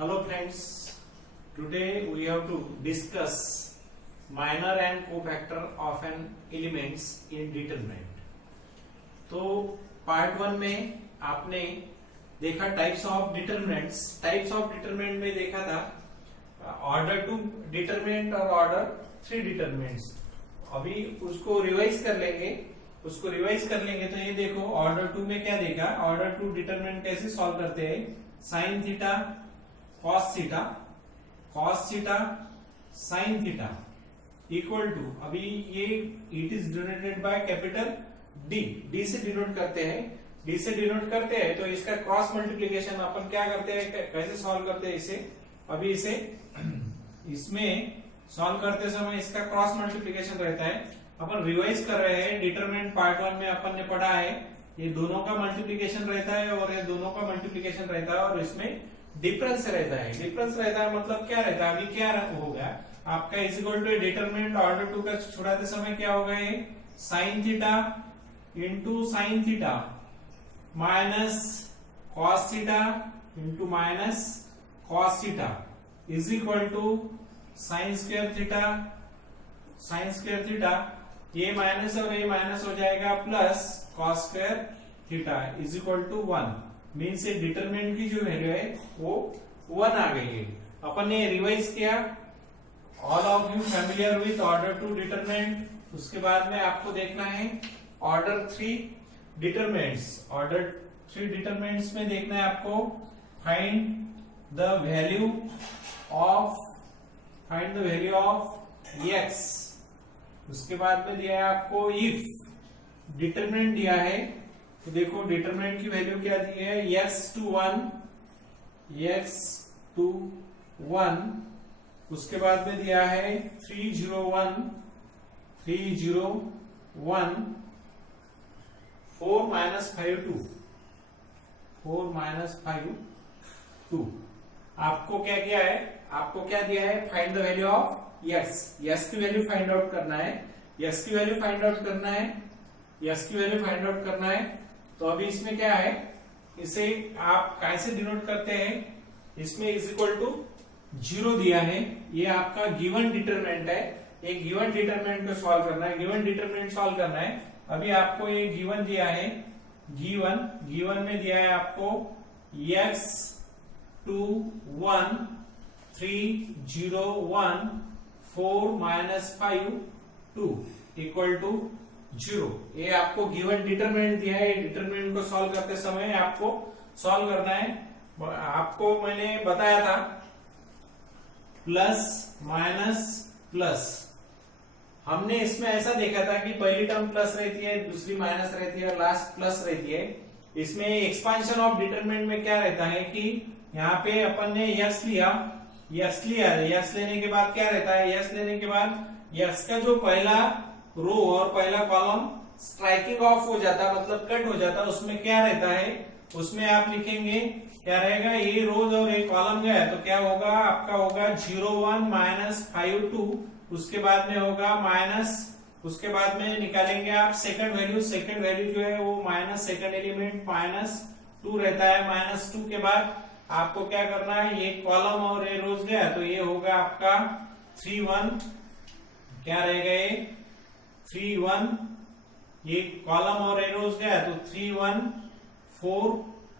Hello friends, today we have to discuss minor and cofactor of an elements in determinant. तो part one में आपने देखा types of determinants. Types of determinant में देखा था order 2 determinant और order 3 determinants. अभी उसको रिवाइज कर लेंगे। तो ये देखो ऑर्डर 2 में क्या देखा, ऑर्डर 2 डिटरमिनेंट कैसे सॉल्व करते हैं। Sine theta cos theta sine theta equal to, अभी ये it is denoted by capital D से डिनोट करते हैं। तो इसका क्रॉस मल्टीप्लीकेशन अपन क्या करते हैं, कैसे सॉल्व करते हैं इसे। अभी इसे इसमें सॉल्व करते समय इसका क्रॉस मल्टीप्लीकेशन रहता है। अपन रिवाइज कर रहे हैं। डिटरमिनेंट पार्ट 1 में अपन ने पढ़ा है ये दोनों का मल्टीप्लीकेशन रहता है और ये दोनों का मल्टीप्लीकेशन रहता है और इसमें डिफरेंस रहता है। मतलब क्या रहता है, अभी क्या होगा आपका is equal to determinant order 2 का छुड़ाते समय क्या होगा, ये sine theta into sine theta minus cos theta into minus cos theta is equal to sine square theta. ये माइनस और ये माइनस हो जाएगा plus cos square theta is equal to 1। Means ये डिटरमिनेंट की जो वैल्यू है वो 1 आ गई है। अपन ने रिवाइज किया। All of you familiar with order 2 determinant. उसके बाद में आपको देखना है ऑर्डर 3 डिटरमिनेंट्स। ऑर्डर 3 डिटरमिनेंट्स में देखना है आपको find the value of x। उसके बाद में दिया है आपको इफ डिटरमिनेंट दिया है, तो देखो डिटरमिनेंट की वैल्यू क्या दी है, x to 1। उसके बाद में दिया है 301 4 minus 5 2। आपको क्या किया है, आपको क्या दिया है, find the value of yes की वैल्यू फाइंड आउट करना है। तो अभी इसमें क्या है, इसे आप कैसे डिनोट करते हैं, इसमें इज इक्वल टू 0 दिया है। ये आपका गिवन डिटरमिनेंट है। ये गिवन डिटरमिनेंट को सॉल्व करना है। अभी आपको ये गिवन दिया है। गिवन में दिया है आपको x to 1 301 4 minus 5 2 equal to 0। ये आपको गिवन डिटरमिनेंट दिया है। डिटरमिनेंट को सॉल्व करते समय आपको सॉल्व करना है। आपको मैंने बताया था प्लस माइनस प्लस। हमने इसमें ऐसा देखा था कि पहली टर्म प्लस रहती है, दूसरी माइनस रहती है और लास्ट प्लस रहती है। इसमें एक्सपांशन ऑफ डिटरमिनेंट में क्या रहता है कि यहाँ पे अपन ने यस लेने के बाद क्या रहता है, यस लेने के बाद यस का जो पहला रो और पहला कॉलम स्ट्राइकिंग ऑफ हो जाता, मतलब कट हो जाता। उसमें क्या रहता है, उसमें आप लिखेंगे क्या रहेगा, ये रोज और ये कॉलम गया तो क्या होगा, आपका होगा 01 माइनस 5 2। उसके बाद में होगा माइनस, उसके बाद में निकालेंगे आप सेकंड वैल्यू जो है वो माइनस सेकंड एलिमेंट -2 रहता है। -2 के बाद आपको क्या करना है, ये कॉलम और ये रोज गया तो ये होगा आपका 31। क्या रहेगा ये 31, ये कॉलम और ये रोज गया तो 31 4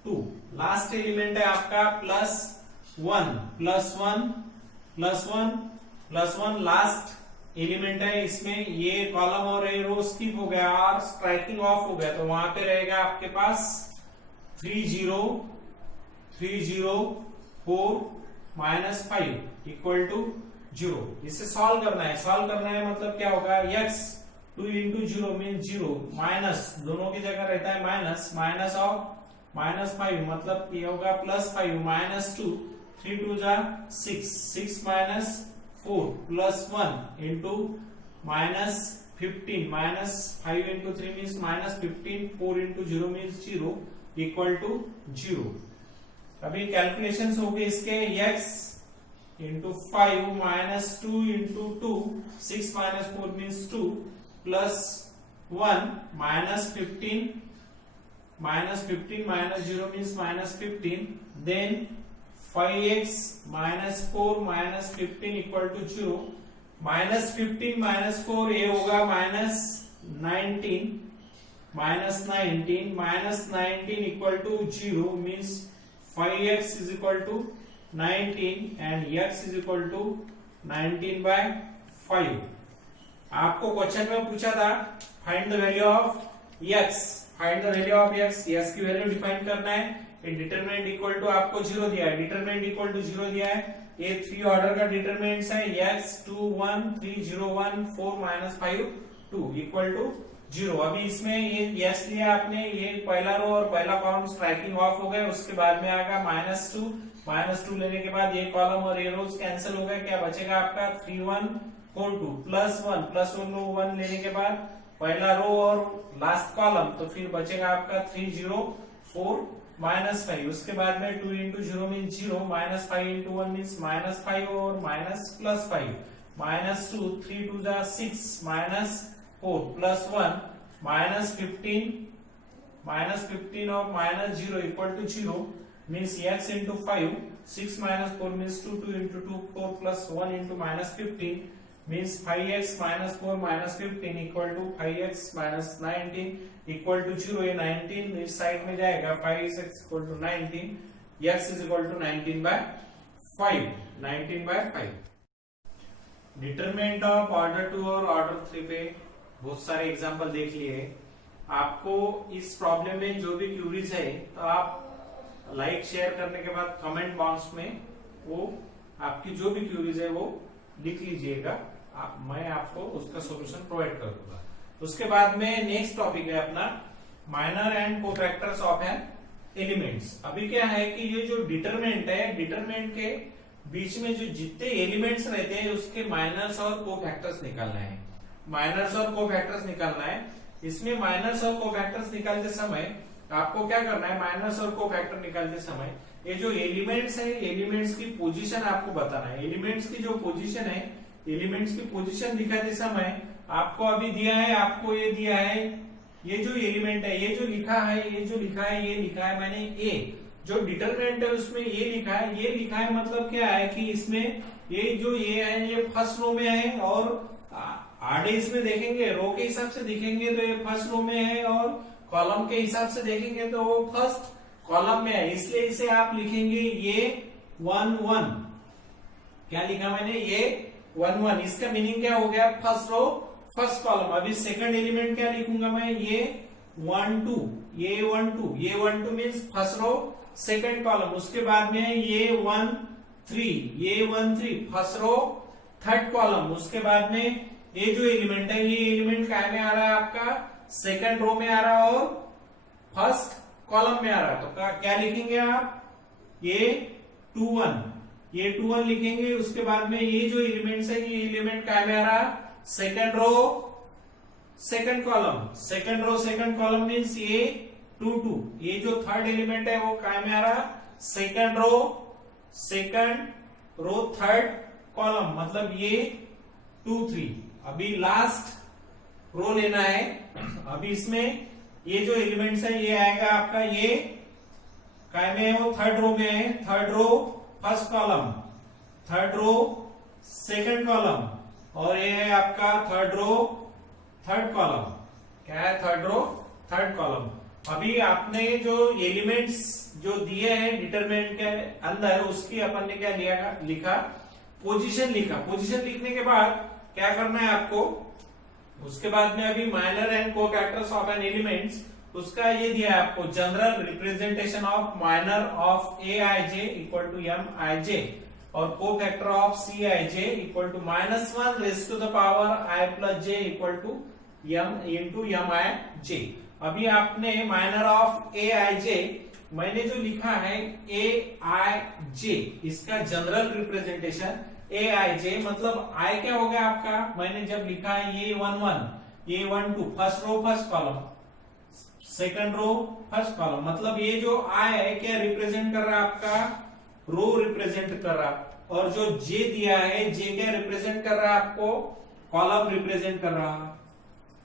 2। लास्ट एलिमेंट है आपका +1 लास्ट एलिमेंट है। इसमें ये कॉलम और ये रो स्किप हो गया और स्ट्राइकिंग ऑफ हो गया तो वहां पे रहेगा आपके पास 304 minus 5 इक्वल टू 0। इसे सॉल्व करना है मतलब क्या होगा, x 2 into 0 मीन 0 माइनस, दोनों की जगह रहता है माइनस ऑफ -5 मतलब ये होगा +5 -2 3 2 जा 6 minus 4 +1 into -15 -5 into 3 means -15 4 into 0 means 0 equal to 0। अभी कैलकुलेशंस हो गए इसके, x into 5 -2 into 2 6 minus 4 means 2 plus 1 -15 minus 0 means -15, then 5x minus 4 minus 15 equal to 0, minus 15 minus 4 ये होगा minus 19, minus 19 minus 19 equal to 0 means 5x is equal to 19 and x is equal to 19/5। आपको question में पूछा था find the value of x, find the value of x की value define करना है। Determinant equal to आपको 0 दिया है, डिटरमिनेंट इक्वल टू 0 दिया है। ये 3 ऑर्डर का डिटरमिनेंट्स है x 2 1 3 0 1 4 माइनस 5 2 इक्वल टू 0। अभी इसमें ये x लिया आपने, ये पहला रो और पहला कॉलम स्ट्राइकिंग ऑफ हो गए, उसके बाद में आएगा माइनस टू लेने के बाद ये कॉलम और ये रोज कैंसिल हो गए, क्या बचेगा आपका 3 1 4 2 प्लस 1 लेने के बाद पहला रो और लास्ट कॉलम, तो फिर बचेगा आपका 3 0 4 माइनस 5, उसके बाद में 2 into 0 mean 0, minus 5 into 1 mean minus 5 और minus plus 5, minus 2 3 2 6 minus 4 plus 1 minus 15 और minus 0 equal to 0 means x into 5, 6 minus 4 means 2 into 2 4 plus 1 into minus 15 means 5x minus 4 minus 15 equal to 5x minus 19 equal to 0। ये 19 इस side में जाएगा, 5x equal to 19, x is equal to 19/5, 19/5। Determinant of order 2 और order 3 पे बहुत सारे example देख लिए। आपको इस प्रॉब्लम में जो भी क्यूरीज है तो आप लाइक शेयर करने के बाद कमेंट बॉक्स में वो आपकी जो भी क्यूरीज है वो लिख लीजिएगा, मैं आपको उसका सॉल्यूशन प्रोवाइड कर दूंगा। उसके बाद में नेक्स्ट टॉपिक है अपना minor and cofactors of an elements. अभी क्या है कि ये जो डिटरमिनेंट है, डिटरमिनेंट के बीच में जो जितने एलिमेंट्स रहते हैं उसके माइनर्स और कोफैक्टर्स निकालना है, माइनर्स और कोफैक्टर्स निकालना है। इसमें माइनर्स और कोफैक्टर्स निकालते समय आपको क्या करना है, माइनस और कोफैक्टर निकालते समय ये जो एलिमेंट्स है, एलिमेंट्स की पोजीशन आपको बताना है। एलिमेंट्स की जो पोजीशन है, एलिमेंट्स की पोजीशन दिखाते समय आपको अभी दिया है, आपको ये दिया है, ये जो एलिमेंट है, ये जो लिखा है, ये लिखा है मैंने ए, जो डिटरमिनेंट है उसमें ये लिखा है, ये लिखा है मतलब क्या है कि इसमें ये जो ये है ये फर्स्ट रो में है और आगे इसमें देखेंगे रो के हिसाब से दिखेंगे तो ये फर्स्ट रो में है और कॉलम के हिसाब से देखेंगे तो वो फर्स्ट कॉलम में है, इसलिए इसे आप लिखेंगे ये 1 1। क्या लिखा मैंने, ये 1 1। इसका मीनिंग क्या हो गया, फर्स्ट रो फर्स्ट कॉलम। अभी सेकंड एलिमेंट क्या लिखूंगा मैं, ये 1 2, ये 1 2, ये 1 2 means first row second column. उसके बाद में ये 1 3, ये 1 3 फर्स्ट रो थर्ड कॉलम। उसके बाद में ये जो एलिमेंट है, ये एलिमेंट क्या में आ रहा है आपका, सेकंड रो में आ रहा है और फर्स्ट कॉलम में आ रहा है। तो क्या लिखेंगे आप, ये 2 1, ये 2 1 लिखेंगे। उसके बाद में ये जो एलिमेंट्स है, ये एलिमेंट क्या में आ रहा है, second row second column, second row second column means ये 2 2। ये जो थर्ड एलिमेंट है वो क्या में आ रहा है, सेकंड रो थर्ड कॉलम, मतलब ये 2 3। अभी लास्ट रो लेना है। अभी इसमें ये जो एलिमेंट्स है ये आएगा आपका, ये काय में है, वो थर्ड रो में है, third row first column, third row second column और ये है आपका थर्ड रो थर्ड कॉलम। क्या है, थर्ड रो थर्ड कॉलम। अभी आपने जो एलिमेंट्स जो दिए हैं डिटरमिनेंट के अंदर, उसकी अपन ने क्या लिखा, पोजीशन लिखा। पोजीशन लिखने के बाद क्या करना है आपको, उसके बाद में अभी minor and cofactors of an elements, उसका ये दिया है आपको, general representation of minor of A I J equal to M I J और cofactor of C I J equal to -1 raise to the power I plus J equal to M into M I J. अभी आपने minor of A I जे, मैंने जो लिखा है ए I जे, इसका general representation A I J, मतलब आई क्या हो गया आपका, मैंने जब लिखा है ये 1 1, ये 1 2, first row first column, second row first column, मतलब ये जो आई है क्या रिप्रेजेंट कर रहा है आपका, रो रिप्रेजेंट कर रहा, और जो जे दिया है, जे क्या रिप्रेजेंट कर रहा है आपको, कॉलम रिप्रेजेंट कर रहा।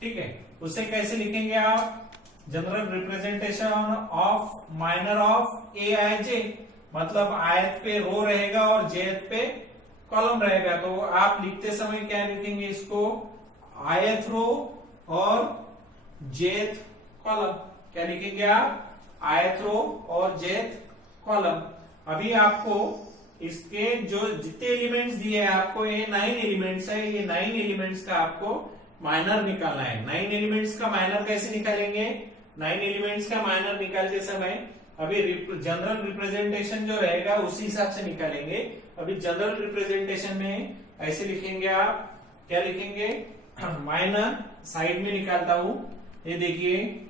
ठीक है, उसे कैसे लिखेंगे आप, general representation of minor of A I J, मतलब ith पे रो रहेगा और jth पे कॉलम रहेगा। तो आप लिखते समय क्या लिखेंगे इसको, ith रो और jth कॉलम। क्या लिखेंगे आप, ith रो और jth कॉलम। अभी आपको इसके जो जितने एलिमेंट्स दिए हैं आपको, ये 9 एलिमेंट्स है, ये 9 एलिमेंट्स का आपको माइनर निकालना है। 9 एलिमेंट्स का माइनर कैसे निकालेंगे, 9 एलिमेंट्स का माइनर निकालते समय अभी जनरल रिप्रेजेंटेशन जो रहेगा उसी हिसाब से निकालेंगे। अभी जनरल रिप्रेजेंटेशन में ऐसे लिखेंगे आप, क्या लिखेंगे, माइनर साइड में निकालता हूं, ये देखिए,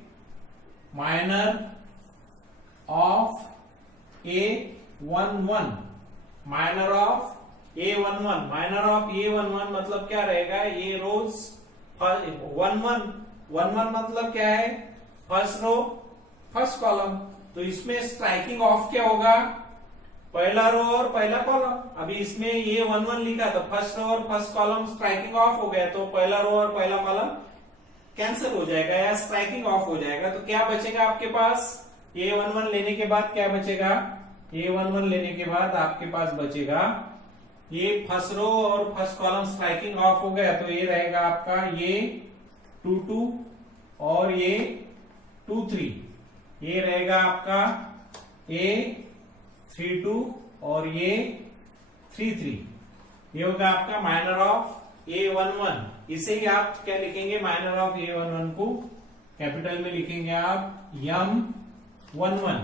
minor of A11, minor of A11, minor of A11 मतलब क्या रहेगा, ये रोज 11 मतलब क्या है, फर्स्ट रो फर्स्ट कॉलम। तो इसमें स्ट्राइकिंग ऑफ क्या होगा, पहला रो और पहला कॉलम। अभी इसमें ये 11 लिखा तो फर्स्ट रो और फर्स्ट कॉलम स्ट्राइकिंग ऑफ हो गया, तो पहला रो और पहला कॉलम कैंसिल हो जाएगा या स्ट्राइकिंग ऑफ हो जाएगा। तो क्या बचेगा आपके पास, A11 लेने के बाद क्या बचेगा, A11 लेने के बाद आपके पास बचेगा, ये फर्स्ट रो और फर्स्ट कॉलम स्ट्राइकिंग ऑफ हो गया, तो ये रहेगा आपका ये 22 और ये 23, ये रहेगा आपका A32 और ये 33, ये होगा आपका माइनर ऑफ A11। इसे ही आप क्या लिखेंगे, माइनर ऑफ A11 को कैपिटल में लिखेंगे आप M11।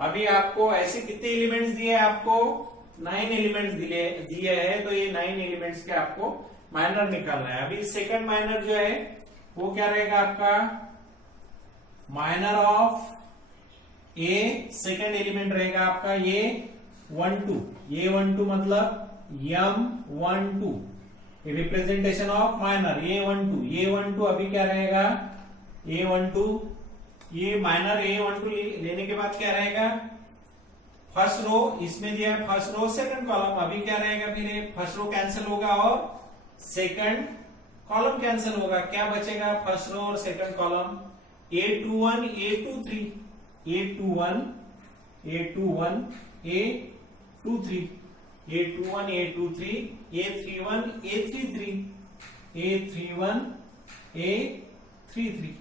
अभी आपको ऐसे कितने एलिमेंट्स दिए, आपको 9 एलिमेंट्स दिए हैं, तो ये 9 एलिमेंट्स के आपको माइनर निकालना है। अभी सेकंड माइनर जो है वो क्या रहेगा आपका, minor of A, second element रहेगा आपका ये 12, ये 12 मतलब M12, रिप्रेजेंटेशन ऑफ माइनर ये 12 अभी क्या रहेगा, A12, ये माइनर A12 लेने के बाद क्या रहेगा, फर्स्ट रो इसमें दिया है, फर्स्ट रो सेकंड कॉलम। अभी क्या रहेगा, फिर फर्स्ट रो कैंसिल होगा और सेकंड कॉलम कैंसिल होगा, क्या बचेगा, फर्स्ट रो और second column, A21 A23, A21 A21 A23, A21 A23, A31 A33, A31 A33।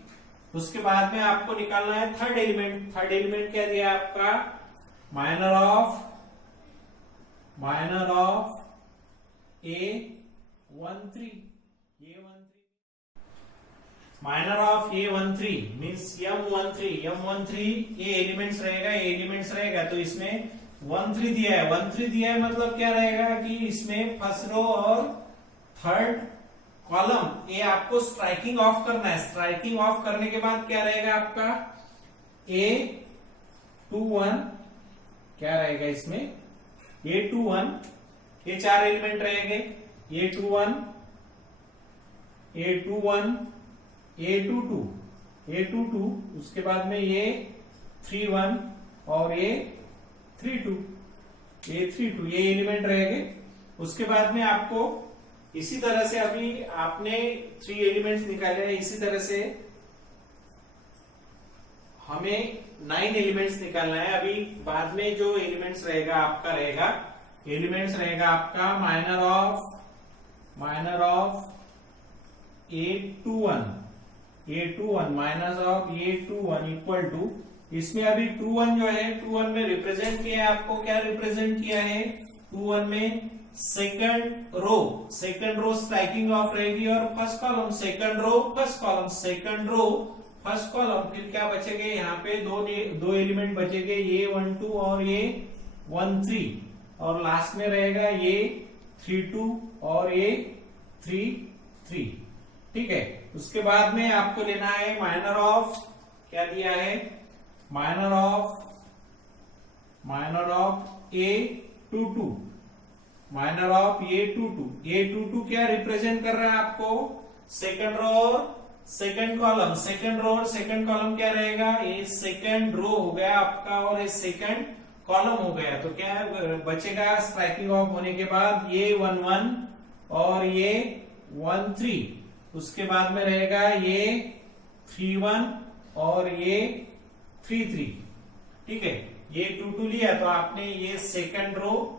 उसके बाद में आपको निकालना है थर्ड एलिमेंट। थर्ड एलिमेंट क्या दिया आपका, minor of A13, minor of A13 means M13 ये एलिमेंट्स रहेगा, तो इसमें 13 दिया है, 13 दिया है मतलब क्या रहेगा कि इसमें फर्स्ट रो और थर्ड कॉलम ये आपको स्ट्राइकिंग ऑफ करना है। स्ट्राइकिंग ऑफ करने के बाद क्या रहेगा आपका, A21 क्या रहेगा इसमें, A21 ये 4 एलिमेंट रहेंगे, A21 A22, उसके बाद में ये 31 और ये 32, ये एलिमेंट रहेंगे। उसके बाद में आपको इसी तरह से, अभी आपने 3 एलिमेंट्स निकाले हैं, इसी तरह से हमें 9 एलिमेंट्स निकालना है। अभी बाद में जो एलिमेंट्स रहेगा आपका minor of A21 minus of A21 equal to, इसमें अभी 21 जो है 21 में रिप्रेजेंट किया है, आपको क्या रिप्रेजेंट किया है, 21 में सेकंड रो स्ट्राइकिंग ऑफ रहेगी और first column, second row first column. फिर क्या बचेंगे, यहाँ पे दो एलिमेंट बचेंगे, ये 12 और ये 13, और लास्ट में रहेगा ये 32 और ये 33, ठीक है। उसके बाद में आपको लेना है माइनर ऑफ, क्या दिया है, माइनर ऑफ A22, A22 क्या रिप्रेजेंट कर रहा है आपको, सेकंड रो और सेकंड कॉलम क्या रहेगा, ये सेकंड रो हो गया आपका और ये सेकंड कॉलम हो गया। तो क्या बचेगा, स्ट्राइकिंग ऑफ होने के बाद ये 11 और ये 13, उसके बाद में रहेगा ये 31 और ये 33, ठीक है। ये 2 2 लिया तो आपने ये सेकंड रो,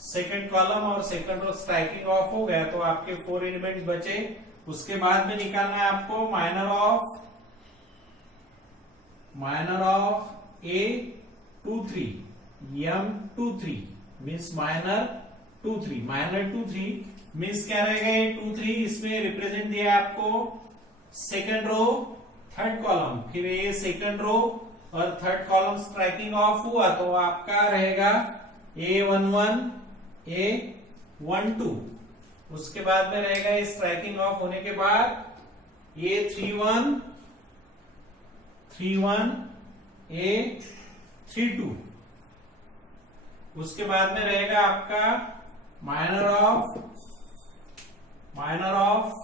सेकंड कॉलम और सेकंड रो स्ट्राइकिंग ऑफ हो गया, तो आपके 4 एलिमेंट्स बचे। उसके बाद में निकालना है आपको minor of A 2 3 M23 means minor 2 3, minor 2 3 means क्या रहेगा, ये 2 3 इसमें रिप्रेजेंट दिया है आपको सेकंड रो थर्ड कॉलम, फिर ये सेकंड रो और थर्ड कॉलम स्ट्राइकिंग ऑफ हुआ तो आपका रहेगा A11 A12। उसके बाद में रहेगा ये स्ट्राइकिंग ऑफ होने के बाद ये 31 A32। उसके बाद में रहेगा आपका minor of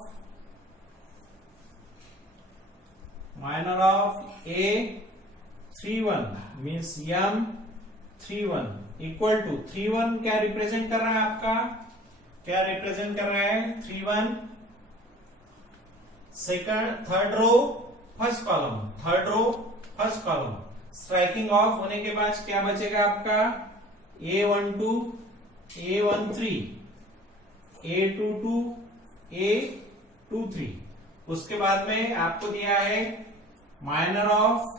A31 means M31 equal to 31 क्या रिप्रेजेंट कर रहा है आपका, क्या रिप्रेजेंट कर रहा है 31 second third row first column, third row first column striking off होने के बाद क्या बचेगा आपका A12 A13 A22 A23। उसके बाद में आपको दिया है minor of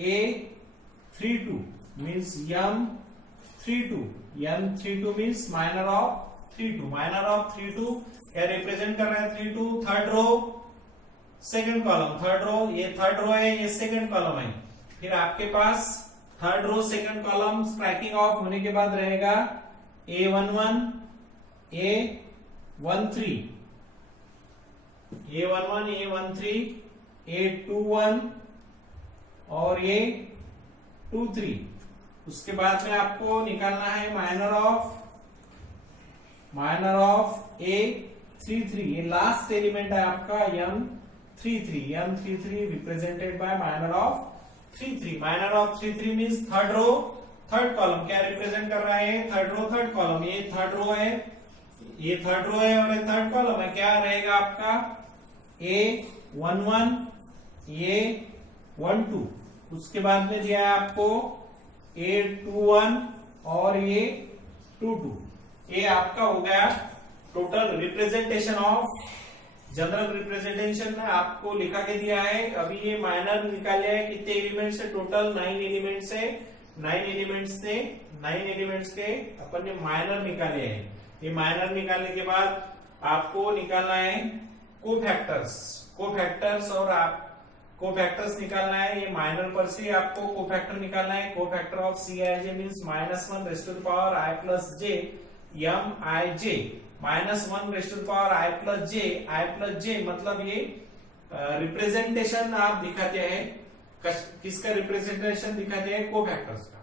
A32 means M32 means minor of 32। Minor of 32 क्या रिप्रेजेंट कर रहा है 32 third row second column, third row ये थर्ड रो है, ये सेकंड कॉलम है। फिर आपके पास third row second column striking off होने के बाद रहेगा A11 A13 A21 और A23। उसके बाद में आपको निकालना है माइनर ऑफ A33, ये लास्ट एलिमेंट है आपका M33 represented by minor of 33। Minor of 33 means third row third column, क्या रिप्रेजेंट कर रहा है थर्ड रो थर्ड कॉलम, ये थर्ड रो है, ये थर्ड रो है और ये थर्ड कॉलम है। क्या रहेगा आपका A11 A12। उसके बाद में दिया है आपको A21 और A22। ये आपका हो गया total representation of, general representation में आपको लिखा के दिया है। अभी ये माइनर निकाल लिया है, कितने एलिमेंट्स है टोटल 9 एलिमेंट्स है, 9 एलिमेंट्स के अपन ने माइनर निकाले हैं। ये माइनर निकालने के बाद आपको निकालना है कोफैक्टर्स और आप कोफैक्टर्स निकालना है। ये माइनर पर से आपको कोफैक्टर निकालना है। Cofactor of Cij means -1 raise to the power I plus j Mij, -1 raise to the power I plus j मतलब ये रिप्रेजेंटेशन आप दिखाते हैं, किसका रिप्रेजेंटेशन दिखाते हैं कोफैक्टर्स का।